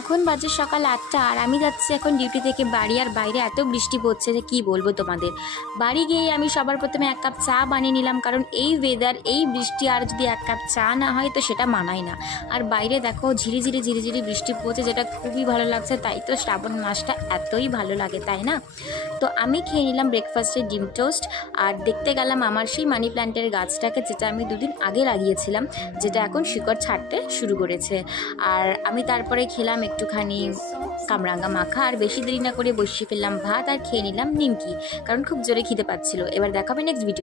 এখন বাজে সকাল 8টা আর আমি যাচ্ছি এখন ডিউটি থেকে বাড়ি। আর বাইরে এত বৃষ্টি পড়ছে যে কি বলবো তোমাদের। বাড়ি গিয়ে আমি সবার প্রথমে 1 কাপ চা বানিয়ে নিলাম, কারণ এই ওয়েদার, এই বৃষ্টি আর যদি 1 কাপ চা না হয় তো সেটা মানায় না। আর বাইরে দেখো ঝিরিঝিরি ঝিরিঝিরি বৃষ্টি পড়ছে, যেটা খুবই ভালো লাগছে। তাই তো শ্রাবণ মাসটা এতই ভালো লাগে, তাই না? তো আমি খেয়ে নিলাম ব্রেকফাস্টে ডিম টোস্ট। আর দেখতে গেলাম আমার সেই মানি প্ল্যান্টের গাছটাকে, যেটা আমি 2 দিন আগে লাগিয়েছিলাম, যেটা এখন শিকড় ছাড়তে শুরু করেছে। আর আমি তারপরে খেলাম একটুখানি কামরাঙ্গা মাখা। আর বেশি দেরি না করে বসিয়ে ফেললাম ভাত আর খেয়ে নিলাম নিমকি, কারণ খুব জোরে খিদে পাচ্ছিল। এবার দেখাবে নেক্সট ভিডিও।